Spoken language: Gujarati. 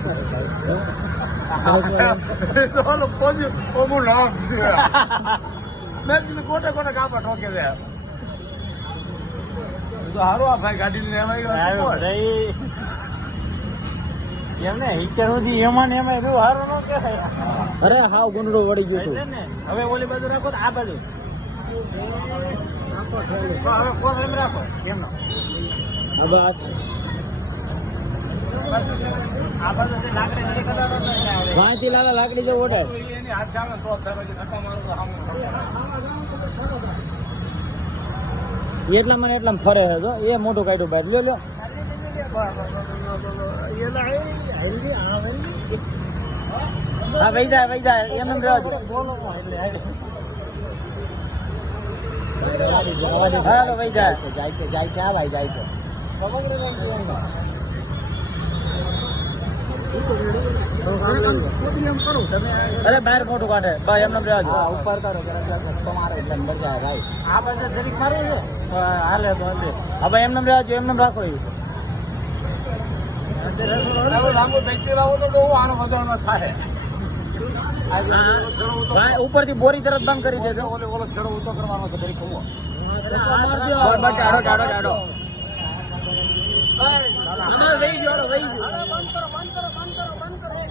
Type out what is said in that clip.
છે એ પાછું આપણે આવી છે એ હવે બહાર નીકળે નહીં નીકળે એમને હિકર સુધી એમાં ને એમાં એવું હારું ન કહેવાય અરે હાવ ગુંડળો વળી ગયો હતું ને હવે ઓલી બાજુ રાખો તો આ બાજુ. હવે કોણ એમ રાખો કેમનો હવે આ આ બાજુ જે લાકડી નથી કદાડો તો એટલે આવે. વાંચી લાલા લાકડી જેવું ઓઢાય એટલા મને એટલા ફરે છે, જો. એ મોટું કાઢ્યું બહાર. લ્યો લ્યો. હા, વહી જાય વહી જાય. એમ જાય જાય છે આ ભાઈ જાય. છે અરે બહાર મોટું કાઢે. ભાઈ એમને એમ રહેવા દો. ઉપર કરો એટલે અંદર જાય ભાઈ. આ પાસે જરીક મારું છે? હાલે તો હાલે. હવે એમને એમ રહેવા દો એમ એમ રાખો એ. ઉપરથી બોરી તરત બંધ કરી દેજો. બસ, બસ, ટાળો, ટાળો, ટાળો. હા, વહી ગયો, વહી ગયો.